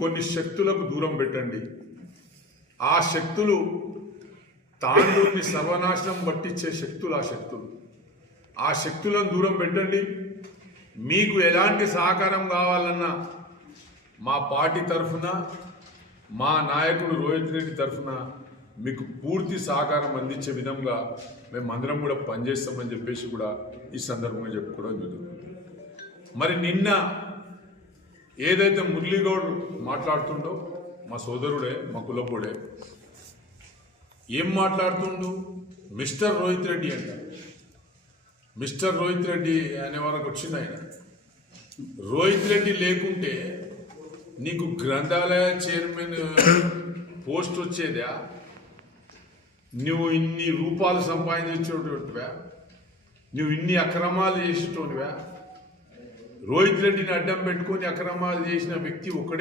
కొన్ని శక్తులకు దూరం పెట్టండి. ఆ శక్తులు తాండూరుని సర్వనాశనం పట్టించే శక్తులు. ఆ శక్తులను దూరం పెట్టండి. మీకు ఎలాంటి సహకారం కావాలన్నా మా పార్టీ తరఫున, మా నాయకుడు రోహిత్ రెడ్డి తరఫున మీకు పూర్తి సహకారం అందించే విధంగా మేమందరం కూడా పనిచేస్తామని చెప్పేసి కూడా ఈ సందర్భంగా చెప్పుకోవడం జరుగుతుంది. మరి నిన్న ఏదైతే మురళీగౌడ్ మాట్లాడుతుండో, మా సోదరుడే, మా కులపోడే, ఏం మాట్లాడుతుండు? మిస్టర్ రోహిత్ రెడ్డి అంట. మిస్టర్ రోహిత్ రెడ్డి అనే వరకు వచ్చింది ఆయన. రోహిత్ రెడ్డి లేకుంటే నీకు గ్రంథాలయ చైర్మన్ పోస్ట్ వచ్చేదా? నువ్వు ఇన్ని రూపాయలు సంపాదించేటోటివా? నువ్వు ఇన్ని అక్రమాలు చేసేటోనివా? రోహిత్ రెడ్డిని అడ్డం పెట్టుకొని అక్రమాలు చేసిన వ్యక్తి ఒకడే